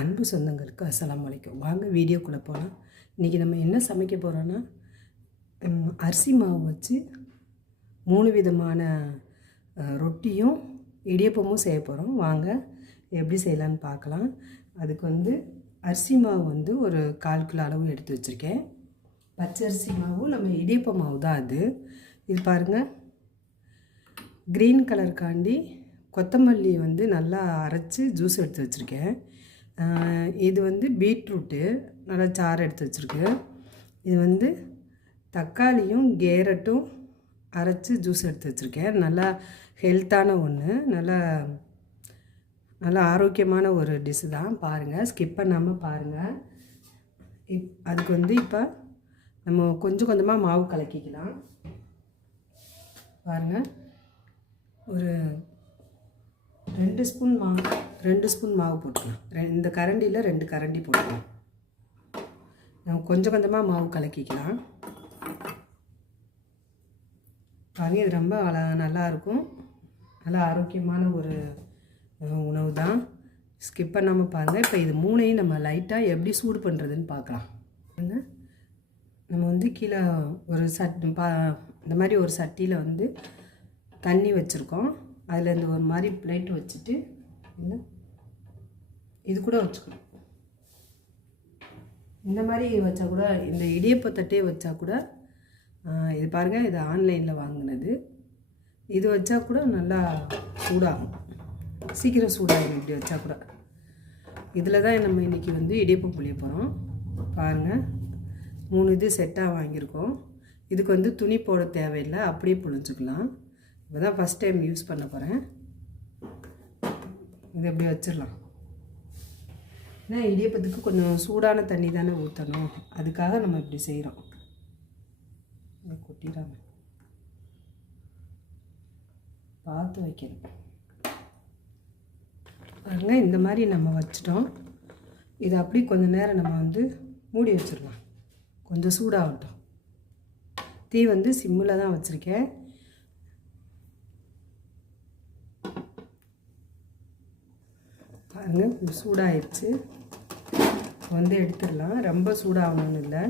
அன்பு சொந்தங்களுக்கு அஸ்லாம் வலைக்கும் வாங்க வீடியோக்குள்ளே போகலாம் இன்றைக்கி நம்ம என்ன சமைக்க போகிறோன்னா அரிசி மாவு வச்சு மூணு விதமான ரொட்டியும் இடியப்பமும் செய்ய போகிறோம் வாங்க எப்படி செய்யலான்னு பார்க்கலாம். அதுக்கு வந்து அரிசி மாவு வந்து ஒரு கால் கிலோ அளவு எடுத்து வச்சுருக்கேன். பச்சரிசி மாவு நம்ம இடியப்ப மாவு தான் அது. இது பாருங்கள் க்ரீன் கலருக்காண்டி கொத்தமல்லி வந்து நல்லா அரைச்சி ஜூஸ் எடுத்து வச்சுருக்கேன். இது வந்து பீட்ரூட்டு. நல்லா சாறு எடுத்து வச்சுருக்கு. இது வந்து தக்காளியும் கேரட்டும் அரைச்சி ஜூஸ் எடுத்து வச்சுருக்கேன். நல்லா ஹெல்த்தான ஒன்று நல்லா நல்ல ஆரோக்கியமான ஒரு டிஷ்ஷு தான். பாருங்கள் ஸ்கிப் பண்ணாமல் பாருங்கள் இப் அதுக்கு வந்து இப்போ நம்ம கொஞ்சம் கொஞ்சமாக மாவு கலக்கிக்கலாம். பாருங்கள் ஒரு ரெண்டு ஸ்பூன் மாவு ரெண்டு ஸ்பூன் மாவு போட்டுக்கலாம் இந்த கரண்டியில் ரெண்டு கரண்டி போட்டுக்கலாம் நம்ம கொஞ்சம் கொஞ்சமாக மாவு கலக்கிக்கலாம். பாருங்க இது ரொம்ப நல்லாயிருக்கும் நல்லா நல்லா ஆரோக்கியமான ஒரு உணவு தான். ஸ்கிப் பண்ணாமல் பாருங்கள் இப்போ இது மூணையும் நம்ம லைட்டாக எப்படி சூடு பண்ணுறதுன்னு பார்க்கலாம் நம்ம வந்து கீழே ஒரு சட் பா இந்த மாதிரி ஒரு சட்டியில் வந்து தண்ணி வச்சுருக்கோம். அதில் இந்த ஒரு மாதிரி பிளேட் வச்சுட்டு என்ன? இது கூட வச்சுக்கணும். இந்த மாதிரி வச்சா கூட இந்த இடியப்ப தட்டே வச்சா கூட இது பாருங்கள் இது ஆன்லைனில் வாங்கினது. இது வச்சா கூட நல்லா சூடாகும். சீக்கிரம் சூடாகும் இப்படி வச்சா கூட. இதில் தான் நம்ம இன்றைக்கி வந்து இடியப்பம் புளிய போகிறோம் பாருங்கள் மூணு இது செட்டாக வாங்கியிருக்கோம். இதுக்கு வந்து துணி போட தேவையில்லை. அப்படியே புழிஞ்சுக்கலாம். இப்போ தான் ஃபஸ்ட் டைம் யூஸ் பண்ண போகிறேன் இது எப்படி வச்சிடலாம். ஏன்னா இடியப்பத்துக்கு கொஞ்சம் சூடான தண்ணி தானே ஊற்றணும் அதுக்காக நம்ம இப்படி செய்கிறோம் கொட்டிடாம. பார்த்து வைக்கணும். பாருங்க இந்த மாதிரி நம்ம வச்சிட்டோம். இது அப்படி கொஞ்சம் நேரம் நம்ம வந்து மூடி வச்சிடலாம். கொஞ்சம் சூடாகட்டும். தீ வந்து சிம்மில் தான் வச்சுருக்கேன். பாருங்க கொஞ்சம் சூடாயிடுச்சு. இப்போ வந்து எடுத்துடலாம். ரொம்ப சூடாகணும்னு இல்லை.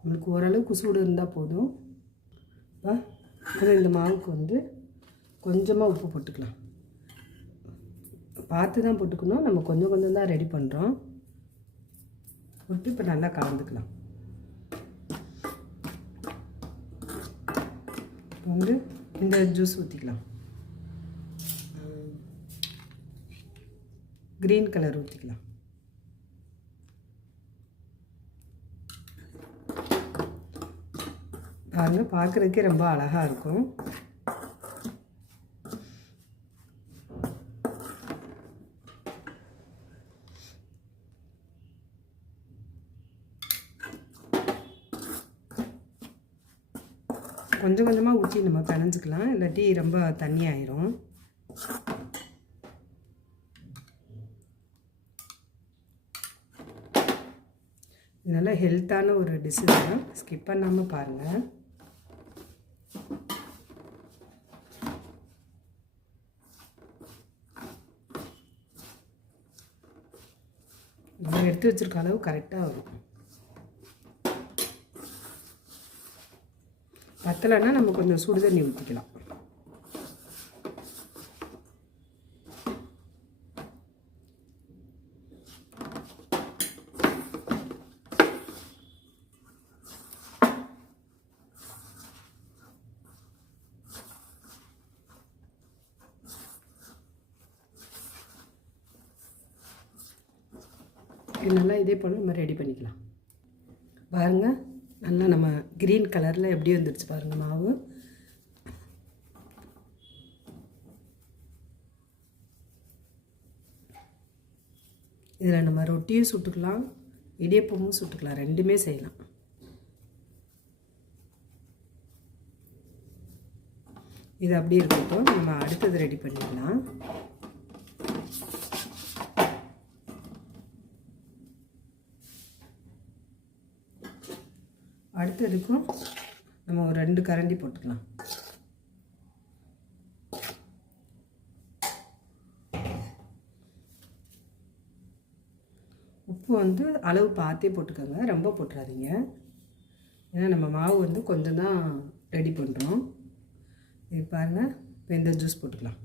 நம்மளுக்கு ஓரளவுக்கு சூடு இருந்தால் போதும். இப்போ இந்த மாவுக்கு வந்து கொஞ்சமாக உப்பு போட்டுக்கலாம். பார்த்து தான் போட்டுக்கணும். நம்ம கொஞ்சம் கொஞ்சம் தான் ரெடி பண்ணுறோம் போட்டு இப்போ நல்லா கலந்துக்கலாம். இப்போ வந்து இந்த ஜூஸ் ஊற்றிக்கலாம் க்ரீன் கலர் ஊற்றிக்கலாம் பாருங்க பார்க்குறதுக்கே ரொம்ப அழகாக இருக்கும். கொஞ்சம் கொஞ்சமாக ஊற்றி நம்ம பிணைஞ்சிக்கலாம். இல்லாட்டி ரொம்ப தண்ணி ஆயிரும் இது நல்ல ஹெல்த்தான ஒரு டிஷ்ஷு தான் ஸ்கிப் பண்ணாமல் பாருங்கள் நம்ம எடுத்து வச்சிருக்க அளவு கரெக்டாக வரும். பத்தலைன்னா நம்ம கொஞ்சம் சுடு தண்ணி ஊற்றிக்கலாம் இது நல்லா இதே போல் நம்ம ரெடி பண்ணிக்கலாம் பாருங்கள் நல்லா நம்ம க்ரீன் கலரில் எப்படி வந்துடுச்சு பாருங்கள் மாவு. இதில் நம்ம ரொட்டியும் சுட்டுக்கலாம் இடியப்பமும் சுட்டுக்கலாம் ரெண்டுமே செய்யலாம். இது அப்படி இருக்கட்டும். நம்ம அடுத்தது ரெடி பண்ணிடலாம். அடுத்ததுக்கும் நம்ம ஒரு ரெண்டு கரண்டி போட்டுக்கலாம். உப்பு வந்து அளவு பார்த்தே போட்டுக்கோங்க. ரொம்ப போட்டுறாதீங்க. ஏன்னா நம்ம மாவு வந்து கொஞ்சம் தான் ரெடி பண்ணுறோம் இது பாருங்கள் இப்போ இந்த ஜூஸ் போட்டுக்கலாம்.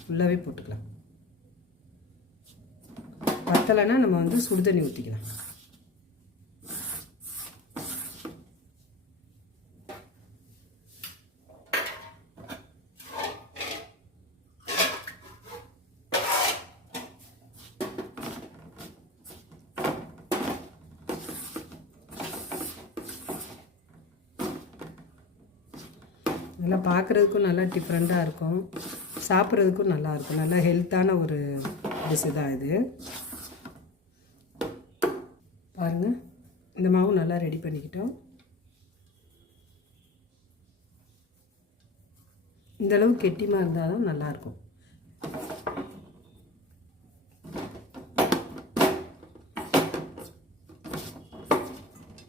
ஃபுல்லாகவே போட்டுக்கலாம். பத்தலைன்னா நம்ம வந்து சுடுதண்ணி ஊற்றிக்கலாம் நல்லா பார்க்குறதுக்கும் நல்லா டிஃப்ரெண்ட்டாக இருக்கும். சாப்பிட்றதுக்கும் நல்லாயிருக்கும் நல்லா ஹெல்த்தான ஒரு டிஷ்ஷு தான் இது. பாருங்கள் இந்த மாவு நல்லா ரெடி பண்ணிக்கிட்டோம். இந்த அளவு கெட்டிமாக இருந்தால் தான் நல்லாயிருக்கும்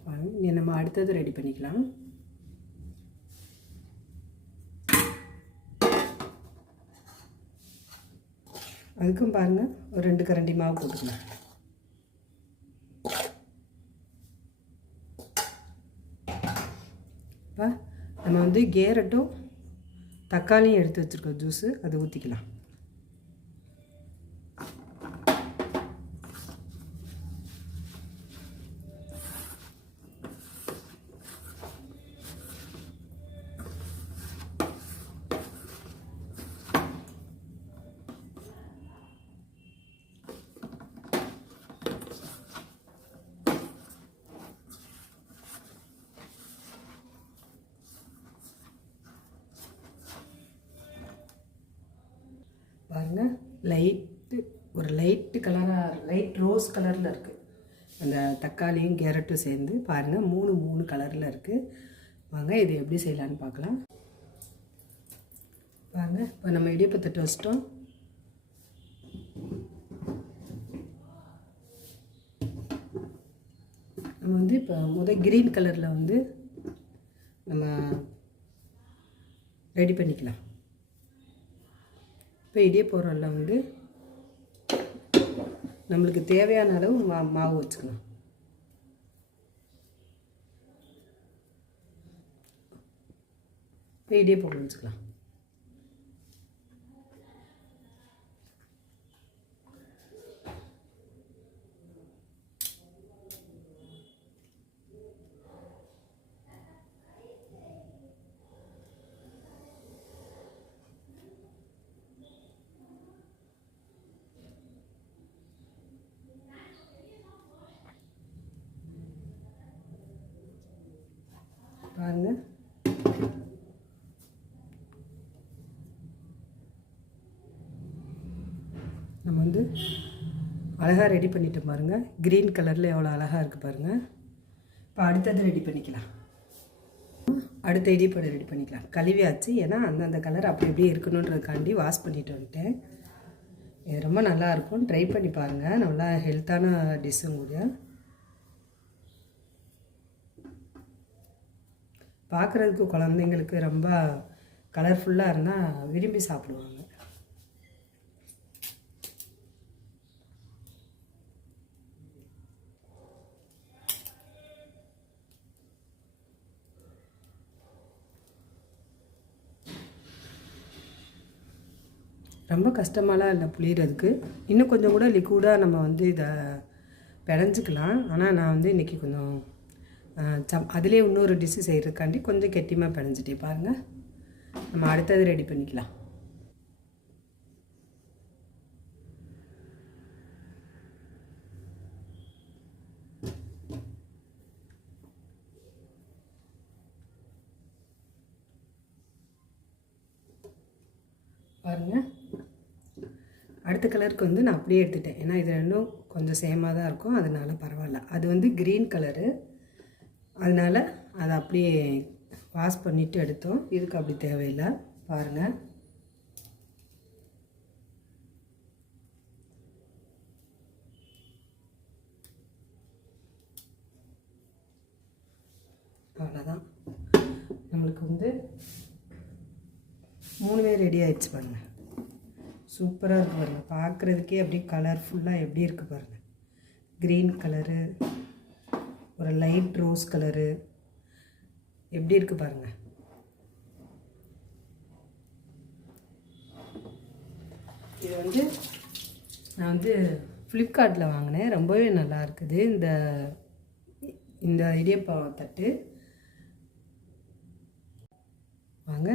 பாருங்க. நம்ம அடுத்தது ரெடி பண்ணிக்கலாம். அதுக்கும் பாருங்கள் ஒரு ரெண்டு கரண்டி மாவு போட்டுக்கலாம் இப்போ நம்ம வந்து கேரட்டும் தக்காளியும் எடுத்து வச்சுருக்கோம் ஜூஸு அதை ஊற்றிக்கலாம் பாருங்கள் லைட்டு ஒரு லைட்டு கலராக லைட் ரோஸ் கலரில் இருக்குது அந்த தக்காளியும் கேரட்டும் சேர்ந்து பாருங்கள் மூணு மூணு கலரில் இருக்குது வாங்க இது எப்படி செய்யலான்னு பார்க்கலாம். பாருங்க இப்போ நம்ம இடியப்பத்தட்டு வச்சிட்டோம் நம்ம வந்து இப்போ முத க்ரீன் கலரில் வந்து நம்ம ரெடி பண்ணிக்கலாம். இப்போ இடியப்போரில் வந்து நம்மளுக்கு தேவையான அளவு மா மாவு வச்சுக்கலாம். இப்போ இடியப்போரில் வச்சுக்கலாம் பாருங்க நம்ம வந்து அழகாக ரெடி பண்ணிட்டு பாருங்கள் க்ரீன் கலரில் எவ்வளோ அழகாக இருக்குது பாருங்கள் இப்போ அடுத்தது ரெடி பண்ணிக்கலாம். அடுத்த இடிப்படை ரெடி பண்ணிக்கலாம். கழுவியாச்சு. ஏன்னா அந்தந்த கலர் அப்படி இப்படியே இருக்கணுன்றதுக்காண்டி வாஷ் பண்ணிட்டு வந்துட்டேன். இது ரொம்ப நல்லா இருக்கும். ட்ரை பண்ணி பாருங்கள் நல்லா ஹெல்த்தான டிஷ்ஷும் கூட பார்க்குறதுக்கு குழந்தைங்களுக்கு ரொம்ப கலர்ஃபுல்லாக இருந்தால் விரும்பி சாப்பிடுவாங்க. ரொம்ப கஷ்டமாலாம் இல்லை புளியறதுக்கு. இன்னும் கொஞ்சம் கூட லிக்விடாக நம்ம வந்து இதை பிழைஞ்சிக்கலாம் ஆனால் நான் வந்து இன்றைக்கி கொஞ்சம் சம் அதிலே இன்னொரு டிஷ்ஷு செய்கிறதுக்காண்டி கொஞ்சம் கெட்டியமாக பிழைஞ்சிட்டே பாருங்கள் நம்ம அடுத்தது ரெடி பண்ணிக்கலாம். பாருங்கள் அடுத்த கலருக்கு வந்து நான் அப்படியே எடுத்துட்டேன். ஏன்னா இது ரெண்டும் கொஞ்சம் சேமாக தான் இருக்கும். அதனால பரவாயில்ல. அது வந்து க்ரீன் கலரு. அதனால் அதை அப்படியே வாஷ் பண்ணிவிட்டு எடுத்தோம். இதுக்கு அப்படி தேவையில்லை. பாருங்கள் அவ்வளோதான் நம்மளுக்கு வந்து மூணுமே ரெடி ஆயிடுச்சு பாருங்கள் சூப்பராக இருக்குது பாருங்கள் பார்க்குறதுக்கே அப்படியே கலர்ஃபுல்லாக எப்படி இருக்குது பாருங்கள் க்ரீன் கலரு ஒரு லைட் ரோஸ் கலரு எப்படி இருக்குது பாருங்கள் இது வந்து நான் வந்து ஃப்ளிப்கார்ட்டில் வாங்கினேன். ரொம்பவே நல்லா இருக்குது. இந்த இந்த இடியப்பம் தட்டு. வாங்க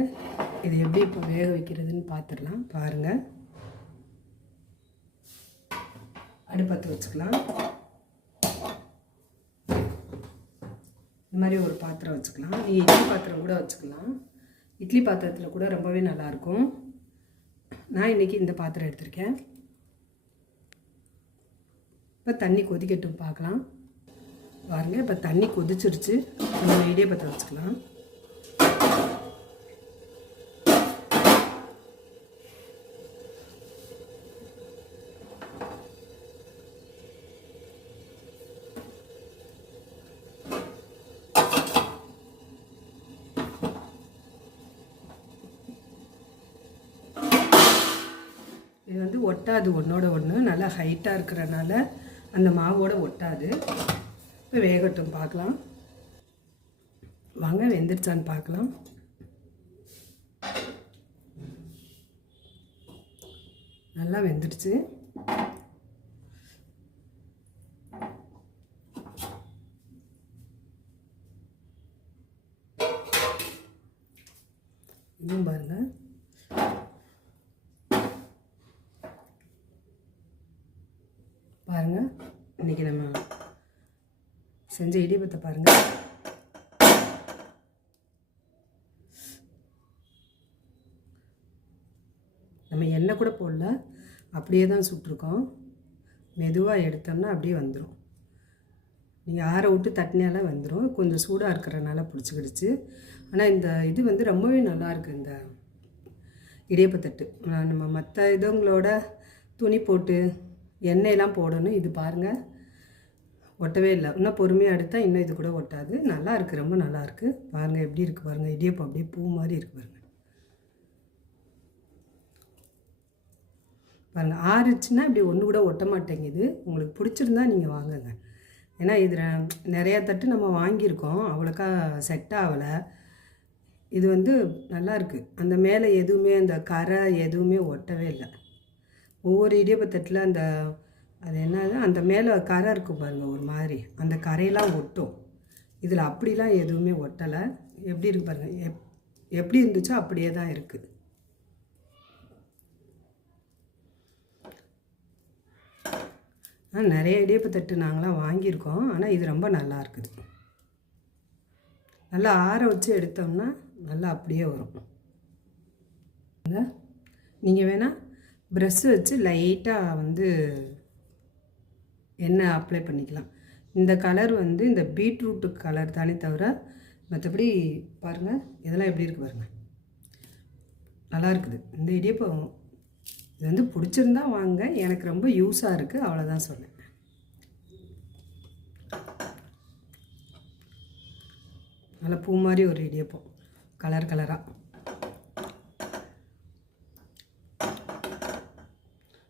இது எப்படி இப்போ வேக வைக்கிறதுன்னு பார்த்துடலாம் பாருங்கள் அடுப்பத்து வச்சுக்கலாம். இந்த மாதிரி ஒரு பாத்திரம் வச்சுக்கலாம். நீங்கள் இட்லி பாத்திரம் கூட வச்சுக்கலாம். இட்லி பாத்திரத்தில் கூட ரொம்பவே நல்லாயிருக்கும் நான் இன்றைக்கி இந்த பாத்திரம் எடுத்திருக்கேன். இப்போ தண்ணி கொதிக்கட்டும் பார்க்கலாம். பாருங்கள் இப்போ தண்ணி கொதிச்சிருச்சு. நம்ம இடியப்பத்தை வச்சுக்கலாம் இது வந்து ஒட்டாது ஒன்றோட ஒன்று நல்லா ஹைட்டாக இருக்கிறனால அந்த மாவோட ஒட்டாது. இப்போ வேகட்டும் பார்க்கலாம். வாங்க வெந்துருச்சான்னு பார்க்கலாம். நல்லா வெந்துடுச்சு இதுவும் பாருங்கள் இன்றைக்கி நம்ம செஞ்ச இடியப்பத்தை பாருங்கள் நம்ம எண்ணெய் கூட போடல. அப்படியே தான் சுட்டிருக்கோம். மெதுவாக எடுத்தோம்னா அப்படியே வந்துடும் நீங்கள் ஆற விட்டு தட்டினால வந்துடும் கொஞ்சம் சூடாக இருக்கிறனால பிடிச்சிக்கிடுச்சு. ஆனால் இந்த இது வந்து ரொம்பவே நல்லா இருக்குது இந்த இடியப்பத்தட்டு நம்ம மற்ற இதுங்களோட துணி போட்டு எண்ணெயெல்லாம் போடணும். இது பாருங்கள் ஒட்டவே இல்லை. இன்னும் பொறுமையாக எடுத்தால் இன்னும் இது கூட ஒட்டாது. நல்லா இருக்குது ரொம்ப நல்லா இருக்குது பாருங்கள் எப்படி இருக்குது பாருங்கள் இடியப்பம் அப்படியே பூ மாதிரி இருக்குது பாருங்கள் பாருங்கள் ஆறுச்சுன்னா இப்படி ஒன்று கூட ஒட்ட மாட்டேங்குது உங்களுக்கு பிடிச்சிருந்தா நீங்கள் வாங்குங்க. ஏன்னா இதில் நிறையா தட்டு நம்ம வாங்கியிருக்கோம். அவ்வளோக்கா செட் ஆகலை. இது வந்து நல்லா இருக்குது அந்த மேலே எதுவுமே அந்த கரை எதுவுமே ஒட்டவே இல்லை. ஒவ்வொரு இடியப்பத்தட்டில் அந்த அது என்னது அந்த மேலே கரை இருக்கும் பாருங்கள் ஒரு மாதிரி. அந்த கரையெல்லாம் ஒட்டும். இதில் அப்படிலாம் எதுவுமே ஒட்டலை. எப்படி இருக்கு பாருங்கள் எப் எப்படி இருந்துச்சோ அப்படியே தான் இருக்குது நிறைய இடியப்பத்தட்டு நாங்களாம் வாங்கியிருக்கோம். ஆனால் இது ரொம்ப நல்லா இருக்குது. நல்லா ஆற வச்சு எடுத்தோம்னா நல்லா அப்படியே வரும். நீங்கள் வேணால் ப்ரெஷ் வச்சு லைட்டாக வந்து எண்ணெய் அப்ளை பண்ணிக்கலாம். இந்த கலர் வந்து இந்த பீட்ரூட்டு கலர் தானே தவிர மற்றபடி பாருங்கள் இதெல்லாம் எப்படி இருக்குது பாருங்கள் நல்லா இருக்குது. இந்த இடியப்பம் இது வந்து பிடிச்சிருந்தா வாங்க எனக்கு ரொம்ப யூஸாக இருக்குது அவ்வளோதான் சொன்னேன். நல்லா பூ மாதிரி ஒரு இடியப்பம் கலர் கலராக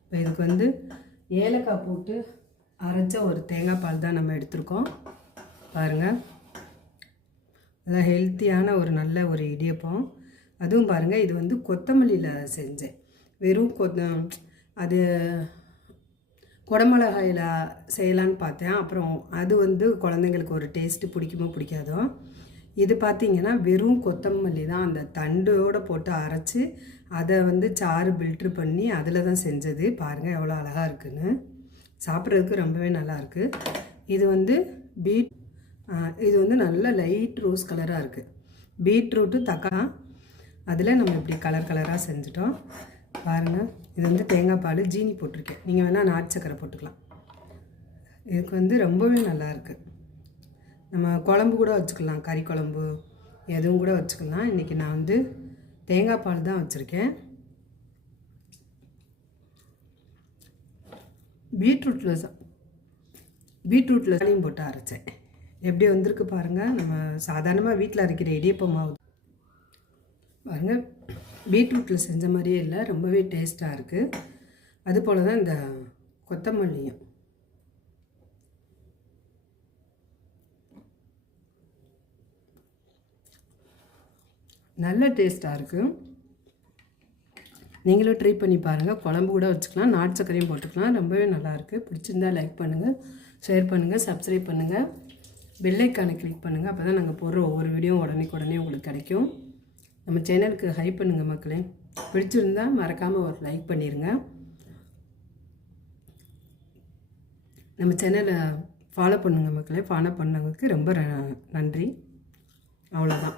இப்போ இதுக்கு வந்து ஏலக்காய் போட்டு அரைச்ச ஒரு தேங்காய் பால் தான் நம்ம எடுத்திருக்கோம். பாருங்கள் அதான் ஹெல்த்தியான ஒரு நல்ல ஒரு இடியப்பம். அதுவும் பாருங்கள் இது வந்து கொத்தமல்லியில் செஞ்சேன். வெறும் கொத்த அது குடமிளகாயில் செய்யலான்னு பார்த்தேன். அப்புறம் அது வந்து குழந்தைங்களுக்கு ஒரு டேஸ்ட்டு பிடிக்குமோ பிடிக்காதோ. இது பார்த்திங்கன்னா வெறும் கொத்தமல்லி தான். அந்த தண்டோடு போட்டு அரைச்சி அதை வந்து சாறு பில்ட்ரு பண்ணி அதில் தான் செஞ்சது. பாருங்கள் எவ்வளோ அழகாக இருக்குன்னு. சாப்பிட்றதுக்கு ரொம்பவே நல்லாயிருக்கு. இது வந்து பீட் இது வந்து நல்ல லைட் ரோஸ் கலராக இருக்குது பீட்ரூட்டு தக்கா அதில் நம்ம இப்படி கலர் கலராக செஞ்சுட்டோம். பாருங்கள் இது வந்து தேங்காய் பால் ஜீனி போட்டிருக்கேன். நீங்கள் வேணால் நாட்டு சக்கரை போட்டுக்கலாம். இதுக்கு வந்து ரொம்பவே நல்லாயிருக்கு. நம்ம குழம்பு கூட வச்சுக்கலாம். கறி குழம்பு எதுவும் கூட வச்சுக்கலாம். இன்றைக்கி நான் வந்து தேங்காய் பால் தான் வச்சுருக்கேன். பீட்ரூட்டில் சா பீட்ரூட்டில் சாலையும் போட்டு அரைச்சேன். எப்படி வந்திருக்கு பாருங்கள் நம்ம சாதாரணமாக வீட்டில் அரைக்கிற இடியப்ப மாவு பாருங்கள் பீட்ரூட்டில் செஞ்ச மாதிரியே இல்லை. ரொம்பவே டேஸ்ட்டாக இருக்குது அதுபோல் தான் இந்த கொத்தமல்லியும். நல்ல டேஸ்ட்டாக இருக்குது நீங்களும் ட்ரை பண்ணி பாருங்கள் குழம்பு கூட வச்சுக்கலாம். நாட்டு சக்கரையும் போட்டுக்கலாம். ரொம்பவே நல்லாயிருக்கு. பிடிச்சிருந்தா லைக் பண்ணுங்கள் ஷேர் பண்ணுங்கள் சப்ஸ்கிரைப் பண்ணுங்கள் பெல்லைக்கானை கிளிக் பண்ணுங்கள் அப்போ தான் நாங்கள் போடுற ஒவ்வொரு வீடியோ உடனே உடனே உங்களுக்கு கிடைக்கும். நம்ம சேனலுக்கு ஹை பண்ணுங்கள் மக்களே. பிடிச்சிருந்தா மறக்காமல் ஒரு லைக் பண்ணிடுங்க நம்ம சேனலை ஃபாலோ பண்ணுங்கள் மக்களே. ஃபாலோ பண்ணவங்களுக்கு ரொம்ப நன்றி. அவ்வளோதான்